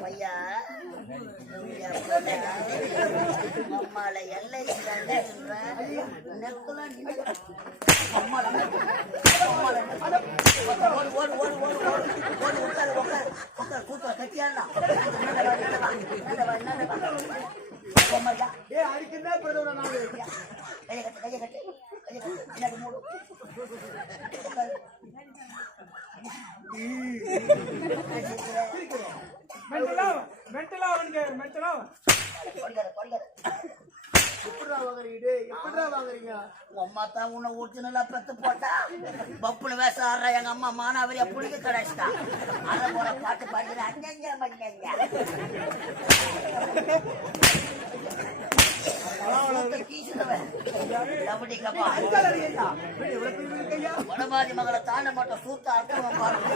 பையா அம்மால எல்லை நெக்குலாம் கூத்த கட்டியாடா அடிக்கிறதா பிரதோட நாள் கையை கட்டு கையை கட்டு கையை கட்டு எனக்கு மூடு அம்மா தான் உன்னை ஒரிஜினலா பெத்து போட்டா பப்புல வேச ஆடுற எங்க அம்மா மானாவரியா புளிக்க கிடைச்சிட்டா அதை போல பாட்டு பாடுற அஞ்சஞ்சா மஞ்சங்க வடபாதி மகளை தாண்ட மாட்டோம் சூத்த அர்த்தம் பாருங்க